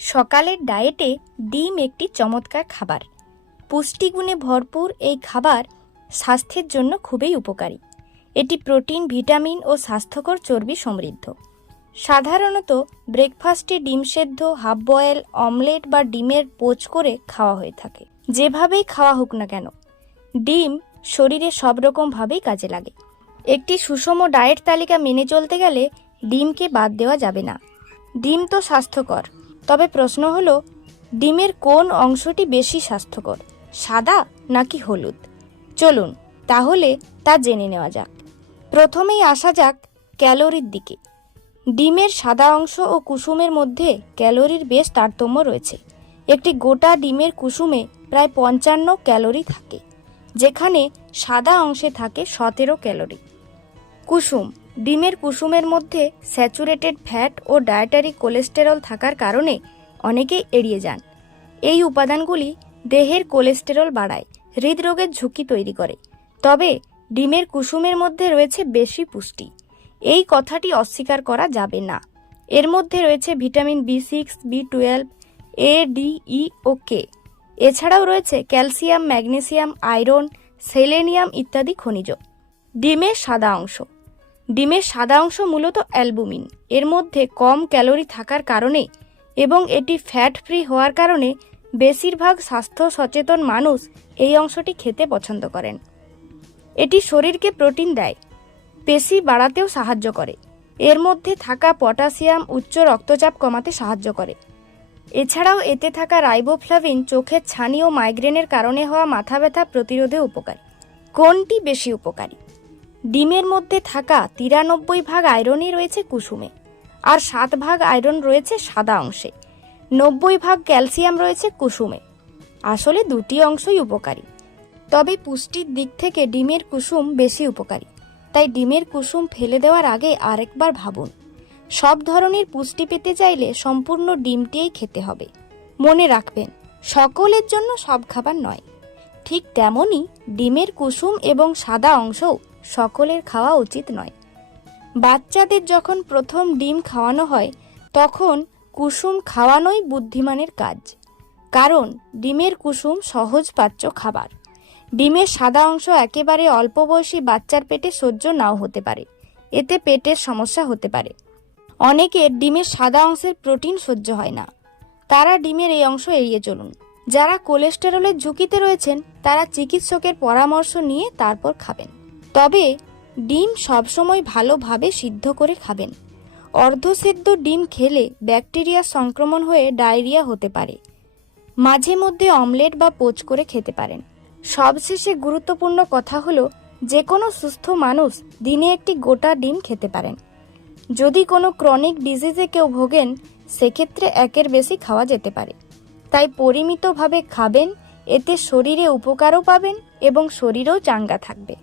সকালের ডায়েটে ডিম একটি চমৎকার খাবার। পুষ্টিগুণে ভরপুর এই খাবার স্বাস্থ্যের জন্য খুবই উপকারী। এটি প্রোটিন, ভিটামিন ও স্বাস্থ্যকর চর্বি সমৃদ্ধ। সাধারণত ব্রেকফাস্টে ডিম সেদ্ধ, হাফ বয়েল, অমলেট বা ডিমের পোচ করে খাওয়া হয়ে থাকে। যেভাবেই খাওয়া হোক না কেন, ডিম শরীরে সব রকমভাবেই কাজে লাগে। একটি সুষম ডায়েট তালিকা মেনে চলতে গেলে ডিমকে বাদ দেওয়া যাবে না। ডিম তো স্বাস্থ্যকর, তবে প্রশ্ন হলো ডিমের কোন অংশটি বেশি স্বাস্থ্যকর, সাদা নাকি হলুদ? চলুন তাহলে তা জেনে নেওয়া যাক। প্রথমেই আসা যাক ক্যালোরির দিকে। ডিমের সাদা অংশ ও কুসুমের মধ্যে ক্যালোরির বেশ তারতম্য রয়েছে। একটি গোটা ডিমের কুসুমে প্রায় 55 ক্যালোরি থাকে, যেখানে সাদা অংশে থাকে 17 ক্যালোরি। কুসুম, ডিমের কুসুমের মধ্যে স্যাচুরেটেড ফ্যাট ও ডায়েটারি কোলেস্টেরল থাকার কারণে অনেকেই এড়িয়ে যান। এই উপাদানগুলি দেহের কোলেস্টেরল বাড়ায়, হৃদরোগের ঝুঁকি তৈরি করে। তবে ডিমের কুসুমের মধ্যে রয়েছে বেশি পুষ্টি, এই কথাটি অস্বীকার করা যাবে না। এর মধ্যে রয়েছে vitamin B6, B12, A, D, E ও K। এছাড়াও রয়েছে ক্যালসিয়াম, ম্যাগনেসিয়াম, আয়রন, সেলেনিয়াম ইত্যাদি খনিজ। ডিমের সাদা অংশ। ডিমের সাদা অংশ মূলত অ্যালবুমিন। এর মধ্যে কম ক্যালোরি থাকার কারণে এবং এটি ফ্যাট ফ্রি হওয়ার কারণে বেশিরভাগ স্বাস্থ্য সচেতন মানুষ এই অংশটি খেতে পছন্দ করেন। এটি শরীরকে প্রোটিন দেয়, পেশি বাড়াতেও সাহায্য করে। এর মধ্যে থাকা পটাশিয়াম উচ্চ রক্তচাপ কমাতে সাহায্য করে। এছাড়াও এতে থাকা রাইবোফ্লাভিন চোখের ছানি ও মাইগ্রেনের কারণে হওয়া মাথা ব্যথা প্রতিরোধে উপকারী। কোনটি বেশি উপকারী? ডিমের মধ্যে থাকা 93% আয়রনই রয়েছে কুসুমে, আর 7% আয়রন রয়েছে সাদা অংশে। 90% ক্যালসিয়াম রয়েছে কুসুমে। আসলে দুটি অংশই উপকারী, তবে পুষ্টির দিক থেকে ডিমের কুসুম বেশি উপকারী। তাই ডিমের কুসুম ফেলে দেওয়ার আগে আরেকবার ভাবুন। সব ধরনের পুষ্টি পেতে চাইলে সম্পূর্ণ ডিমটিই খেতে হবে। মনে রাখবেন, সকলের জন্য সব খাবার নয়। ঠিক তেমনই ডিমের কুসুম এবং সাদা অংশও সকলের খাওয়া উচিত নয়। বাচ্চাদের যখন প্রথম ডিম খাওয়ানো হয়, তখন কুসুম খাওয়ানোই বুদ্ধিমানের কাজ, কারণ ডিমের কুসুম সহজপাচ্য খাবার। ডিমের সাদা অংশ একেবারে অল্প বয়সী বাচ্চার পেটে সহ্য নাও হতে পারে, এতে পেটের সমস্যা হতে পারে। অনেকের ডিমের সাদা অংশের প্রোটিন সহ্য হয় না, তারা ডিমের এই অংশ এড়িয়ে চলুন। যারা কোলেস্টেরলের ঝুঁকিতে রয়েছেন, তারা চিকিৎসকের পরামর্শ নিয়ে তারপর খাবেন। তবে ডিম সবসময় ভালোভাবে সিদ্ধ করে খাবেন। অর্ধসেদ্ধ ডিম খেলে ব্যাকটেরিয়া সংক্রমণ হয়ে ডায়রিয়া হতে পারে। মাঝে মধ্যে অমলেট বা পোচ করে খেতে পারেন। সবশেষে গুরুত্বপূর্ণ কথা হলো, যে কোনো সুস্থ মানুষ দিনে একটি গোটা ডিম খেতে পারেন। যদি কোনো ক্রনিক ডিজিজে কেউ ভোগেন, সেক্ষেত্রে একের বেশি খাওয়া যেতে পারে। তাই পরিমিতভাবে খাবেন, এতে শরীরে উপকারও পাবেন এবং শরীরও চাঙ্গা থাকবে।